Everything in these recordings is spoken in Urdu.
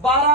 12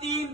3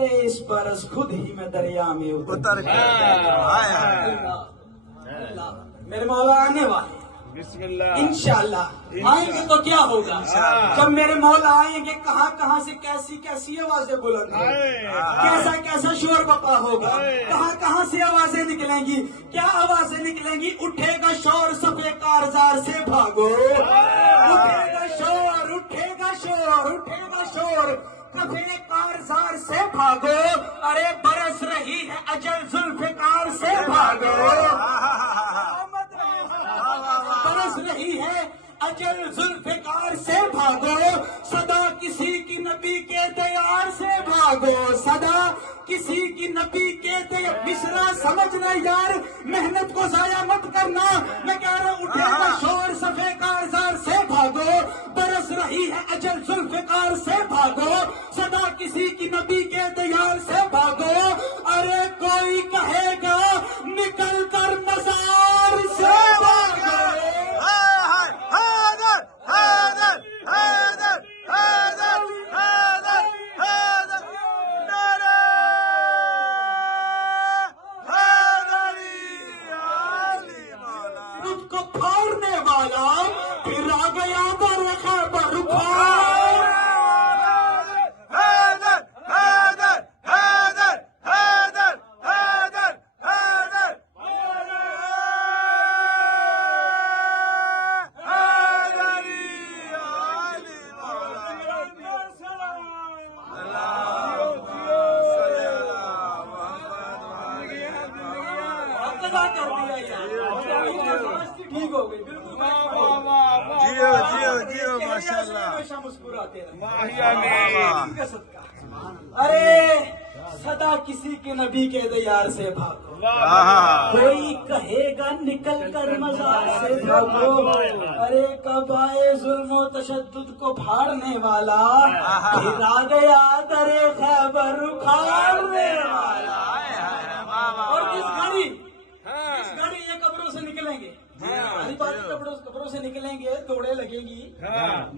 ارے اس برس خود ہی میں دریا میں اتر گیا۔ میرے مولا آنے والے بسم اللہ انشاءاللہ آئیں گے تو کیا ہوگا؟ جب میرے مولا آئیں گے کہاں کہاں سے کیسی کیسی آوازیں بلند ہوں گی، کیسا کیسا شور بپا ہوگا، کہاں کہاں سے آوازیں نکلیں گی، کیا آوازیں نکلیں گی؟ اٹھے گا شور صفے کارزار سے بھاگو، اٹھے گا شور، اٹھے گا شور، اٹھے گا شور صفے کارزار سے بھاگو، ارے برس رہی ہے اجل ذوالفقار سے بھاگو، برس رہی ہے اجل ذوالفقار سے بھاگو، صدا کسی کی نبی کے دیار سے بھاگو، صدا کسی کی نبی کے دیار، مصرع سمجھنا یار، محنت کو ضائع مت کرنا، میں کہہ رہا ہوں اٹھے گا شور صفے کارزار سے بھاگو، برس رہی ہے اجل ذوالفقار سے بھاگو، صدا کسی کی نبی کے دیار سے بھاگو، ارے کوئی کہے گا نکل کر مزار سے بھاگو، خود کو پھاڑنے والا پھر آ گیا در خیبر پھاڑ، ٹھیک ہو گئی بالکل، جیو جیو جیو ماشاء اللہ، ہمیشہ مسکراتے رہے، ماہیا میں کا صدقہ۔ ارے صدا کسی کے نبی کے دیار سے بھاگو، کوئی کہے گا نکل کر مزار سے بھاگو، ارے کب آئے ظلم و تشدد کو پھاڑنے والا، پھر آ گیا در خیبر اکھاڑنے والا، اور جس گاڑی یہ قبروں سے نکلیں گے، قبروں سے نکلیں گے، دوڑے لگیں گی،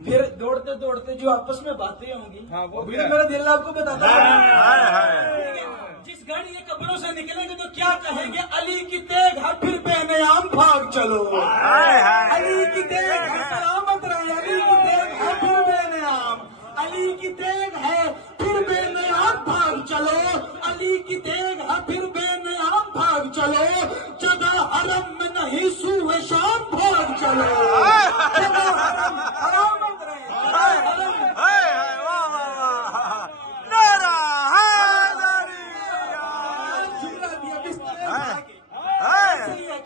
پھر دوڑتے دوڑتے جو آپس میں باتیں ہوں گی وہ بھی میرا دل آپ کو بتاتا ہے، جس گاڑی یہ قبروں سے نکلیں گے تو کیا کہیں گے؟ علی کی تیغ ہے پھر بے نیام بھاگ چلو، علی کی تیغ ہے سلامت رہے، علی کی تیغ ہے پھر بے نیام، علی کی تیغ ہے پھر بے نیام بھاگ چلو، علی کی تیغ ہے پھر بے نیام بھاگ چلو، جگہ حرم میں نہیں سوئے شام بھاگ چلو، جگہ حرم سلامت رہے، جگہ حرم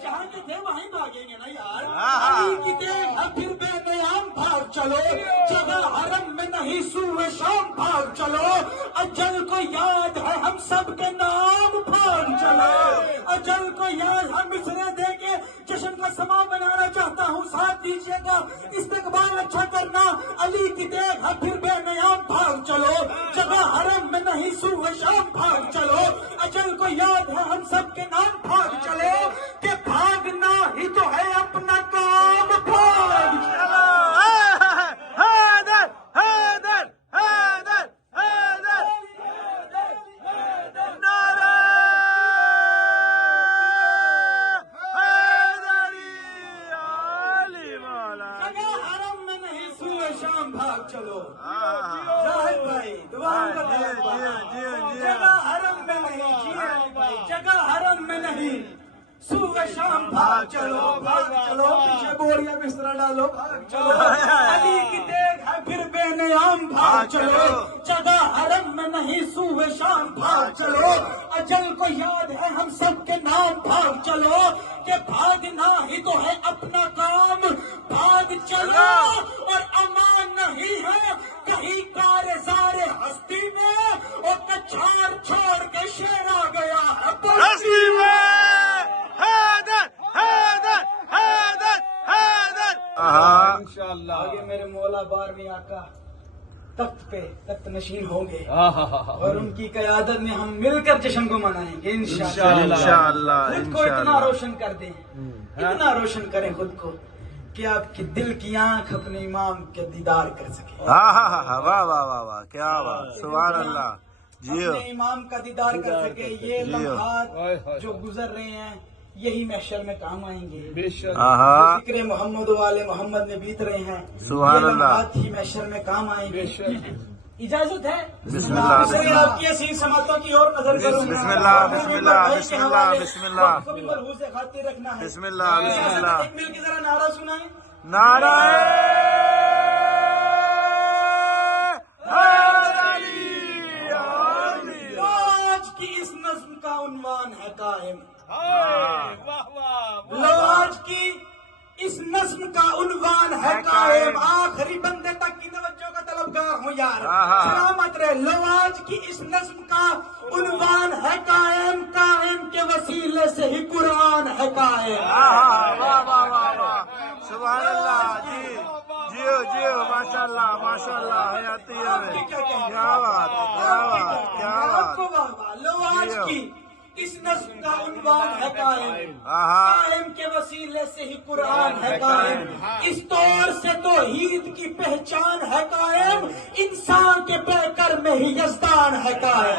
جہاں کے تھے وہیں بھاگیں گے نا یار، علی کی تیغ ہے پھر بے نیام بھاگ چلو، جگہ حرم میں نہیں سوئے شام بھاگ چلو، اجل کو یاد ہے ہم سب کے نام بھاگ چلو، اجل کو یاد ہے، مصرع دے کے جشن کا سما بنانا چاہتا ہوں، ساتھ دیجیے گا استقبال اچھا کرنا، علی کی تیغ ہے پھر بے نیام بھاگ چلو، جگہ حرم میں نہیں سوئے شام بھاگ چلو، اجل کو یاد ہے ہم سب کے نام بھاگ چلو، کہ بھاگنا ہی تو ہے اپنا کام، بھاگ چلو، جگہ حرم میں نہیں سوئے شام بھاگ چلو، جاہد بھائی دعا جگہ حرم میں نہیں، جی بھائی جگہ حرم میں نہیں سوئے شام بھاگ چلو، بھاگ چلو، پیچھے بوریا بستر ڈالو، بھاگ چلو، علی کی تیغ ہے پھر بے نیام بھاگ چلو، جگہ حرم میں نہیں سوئے شام بھاگ چلو، اجل کو یاد ہے ہم سب کے نام بھاگ چلو، کہ بھاگنا ہی تو ہے اپنا کام، بھاگ چلو، اور امان نہیں ہے کہیں کارزار ہستی میں، اور کچھار چھوڑ کے شیر آ گیا ہے بستی میں، انشاءاللہ آگے میرے مولا 12ویں آقا تخت پہ تخت نشین ہوں گے، اور ان کی قیادت میں ہم مل کر جشن کو منائیں گے انشاءاللہ، خود کو اتنا روشن کر دیں، اتنا روشن کریں خود کو کہ آپ کی دل کی آنکھ اپنے امام کے دیدار کر سکے، واہ واہ واہ واہ، کیا بات، سبحان اللہ، اپنے امام کا دیدار کر سکے. یہ لمحات جو گزر رہے ہیں یہی محشر میں کام آئیں گے. بے شک. ذکر محمد والے محمد میں بیت رہے ہیں. سبحان یہ اللہ. لمحات ہی محشر میں کام آئیں گے. بے شک. اجازت ہے بسم اللہ. پھر آپ کی حسین سماعتوں کی اور نظر کروں گا. بسم اللہ بسم اللہ بسم اللہ بسم اللہ وقت کو بھی ملحوظ خاطر رکھنا ہے. بسم اللہ بسم اللہ. ایک مل کے ذرا نعرہ سنائیں. نعرہ آج کی اس نظم کا عنوان ہے قائم. واہ واہ. آج کی اس نظم کا عنوان ہے قائم. آخری بندے تک کی توجہ کا طلبگار ہوں یار. سلامت رہے. لواج کی اس نظم کا عنوان ہے قائم. قائم کے وسیلے سے ہی قرآن ہے قائم. واہ واہ واہ واہ. سبحان اللہ. جی جیو جیو. ماشاء اللہ ماشاء اللہ. حیاتی ہے. کیا بات کیا بات کیا بات. لواج کی اس نظم کا عنوان ہے قائم. آہا. قائم کے وسیلے سے ہی قرآن ہے قائم. اس طور سے توحید کی پہچان ہے قائم. انسان کے پیکر میں ہی یزدان ہے قائم.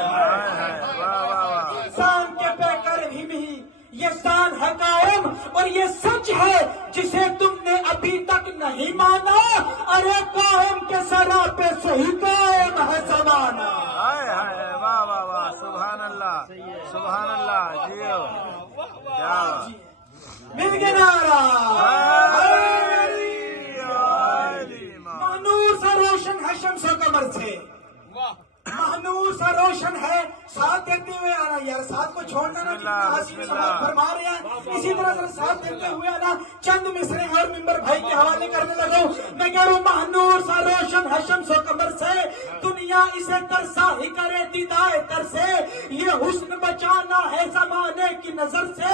واہ واہ واہ. انسان کے پیکر ہی میں ہی یزدان ہے قائم. اور یہ سچ ہے جسے تم نے ابھی تک نہیں مانا. ارے قائم کے سراپے سے ہی قائم ہے زمانہ. ہائے ہائے. واہ واہ واہ. سبحان اللہ سبحان اللہ. جیو کیا بات. مل کے نعرہ. مہنور سا روشن ہے شمس و قمر سے. مہنور سا روشن ہے. ساتھ دیتے ہوئے آنا یار. ساتھ کو چھوڑنا نا. جتنا حسین سماعت فرما رہے ہیں اسی طرح سے ساتھ دیتے ہوئے آنا. چند مصرے اور ممبر بھائی کے حوالے کرنے لگا ہوں. میں کہہ رہا ہوں مہنور سا روشن ہے شمس و قمر سے. دنیا اسے ترسا ہی کرے دیدائے تر سے. یہ حسن بچانا ہے زمانے کی نظر سے.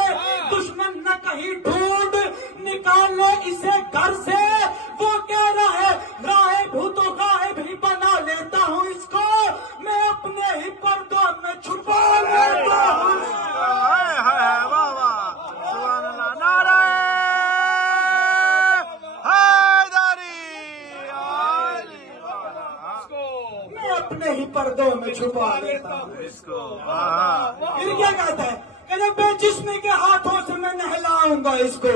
دشمن نہ کہیں ڈھونڈ نکالے اسے گھر سے. وہ کہہ رہا ہے غائب ہوں تو غائب ہی بنا لیتا ہوں اس کو. میں اپنے ہی پردوں میں چھپا لیتا ہوں. ہائے ہائے. واہ واہ. سبحان اللہ. نعرہ حیدری. میں اپنے ہی پردوں میں چھپا لیتا ہوں اس کو. ہاں پھر کیا کہتا ہے کہ بے جسمی کے ہاتھوں سے میں نہلاؤں گا اس کو.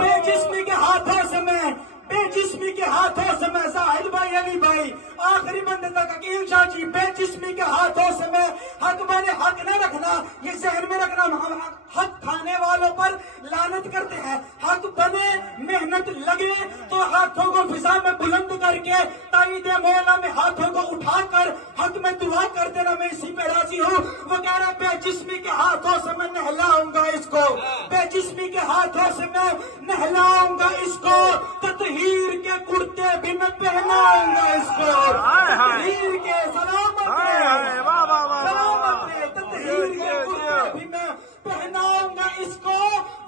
بے جسمی کے ہاتھوں سے میں بے جسمی کے ہاتھوں سے میں زاہد بھائی علی بھائی آخری بندے تک عقیل شاہ جی. بے جسمی کے ہاتھوں سے میں حق بنے حق نہ رکھنا. یہ ذہن میں رکھنا. ہم حق کھانے والوں پر لعنت کرتے ہیں. حق بنے محنت لگے تو ہاتھوں کو فضا میں بلند کر کے تائید مولا میں ہاتھوں کو اٹھا کر حق میں دعا کر دینا. میں اسی پہ راضی ہوں. وہ کہہ رہا بے جسمی کے ہاتھوں سے میں نہلاؤں گا اس کو. بے جسمی کے ہاتھوں سے میں نہلاؤں گا اس کو. تطہیر کے کرتے بھی میں پہناؤں گا اس کو. تطہیر کے سلامت سلامت تطہیر کے کرتے بھی میں پہناؤں گا اس کو.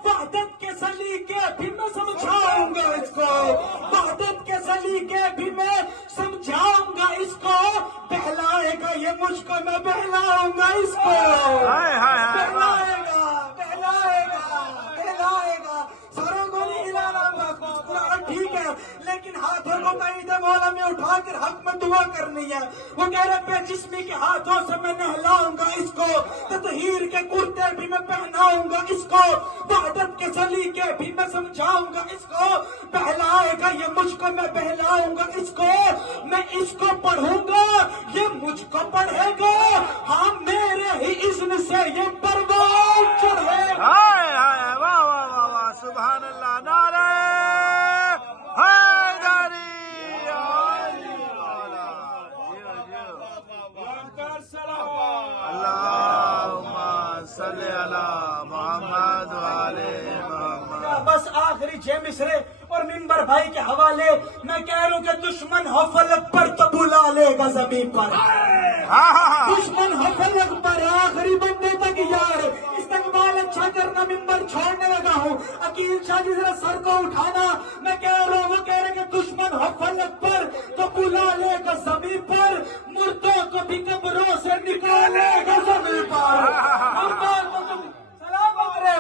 وحدت کے سلیقے بھی میں سمجھاؤں گا اس کو. وحدت کے سلیقے بھی میں سمجھاؤں گا اس کو. بہلائے گا یہ مجھ کو میں بہلاؤں گا اس کو. بہلائے گا بہلائے گا بہلائے گا. سروں کو نہیں ہلانا. قرآن ٹھیک ہے لیکن ہاتھوں کو تائید مولا میں اٹھا کر حق میں دعا کرنی ہے. وہ کہہ رہے بے جسمی کے ہاتھوں سے میں نہلاؤں گا اس کو. تطہیر کے کرتے بھی میں پہناؤں گا اس کو. وحدت کے سلیقے بھی میں سمجھاؤں گا اس کو. بہلائے گا یہ مجھ کو میں بہلاؤں گا اس کو. میں اس کو پڑھوں گا یہ مجھ کو پڑھے گا. ہاں میرے ہی اذن سے یہ پروان چڑھے گا. سبحان اللہ. نعرہ حیدری. اللہم صلی علی محمد وعلی محمد. بس آخری 6 مصرے اور ممبر بھائی کے حوالے. میں کہہ رہا ہوں کہ دشمن ہو فلک پر تو بلا لے گا زمین پر. دشمن ہو فلک پر آخری بندے تک یار. استقبال اچھا کرنا. ممبر چھوڑنے لگا ہوں. عقیل شاہ جی ذرا سر کو اٹھانا. میں کہہ رہا ہوں وہ کہہ رہے کہ دشمن ہو فلک پر تو بلا لے گا زمین پر. مردوں کو بھی قبروں سے نکالے گا زمین پر.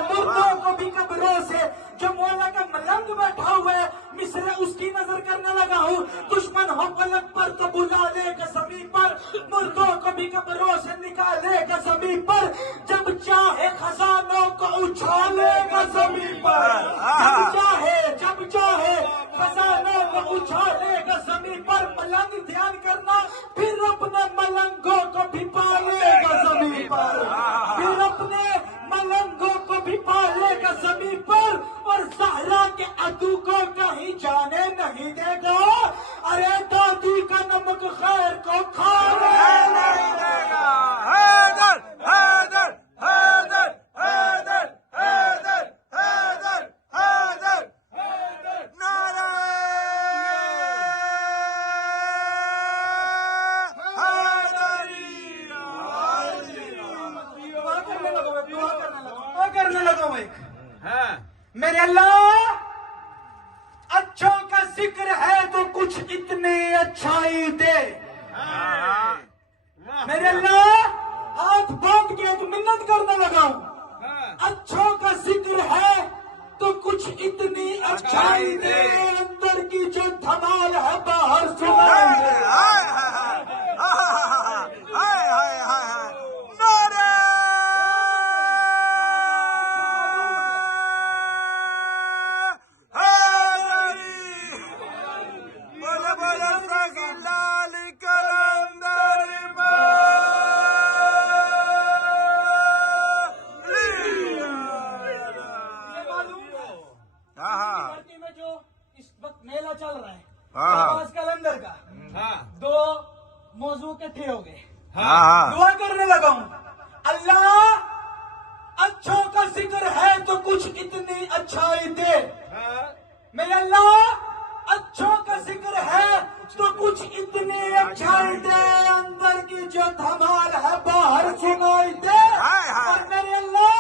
مردوں کو بھی قبروں سے. جو مولا کا ملنگ بیٹھا ہوا ہے مصرع اس کی نظر کرنے لگا ہوں. دشمن ہو پلک پر تو بلا لے گا زمین پر, مردوں کو بھی قبروں سے نکالے گا زمین پر, جب چاہے خزانوں کو اچھالے گا زمین پر, جب چاہے خزانوں کو اچھالے گا زمین پر. ملنگ دھیان کرنا, پھر اپنے ملنگوں کو بھی پالے گا زمین پر, پھر اپنے ملنگوں کو بھی پالے گا زمین پر, اور زہرا کے عدو کو کہیں جانے نہیں دے گا. ارے دادی کا نمک خیر کو کھانے نہیں دے گا. حیدر حیدر حیدر حیدر حیدر حیدر حیدر نعرہ دعا کرنے لگا میں. ہاں میرے اللہ, اچھوں کا ذکر ہے تو کچھ اتنی اچھائی دے. میرے اللہ, ہاتھ باندھ کے ایک منت کرنے لگا ہوں. اچھوں کا ذکر ہے تو کچھ اتنی اچھائی دے, اندر کی جو دھمال ہے باہر سنائی دے. میں جو اس وقت میلہ چل رہا ہے آج کلندر کا, دو موضوع اکٹھے ہو گئے. دعا کرنے لگا ہوں, اللہ اچھوں کا ذکر ہے تو کچھ اتنی اچھائی دے. میرے اللہ, اچھوں کا ذکر ہے تو کچھ اتنی اچھائی دے, اندر کی جو دھمال ہے باہر سنائی دے. اور میرے اللہ,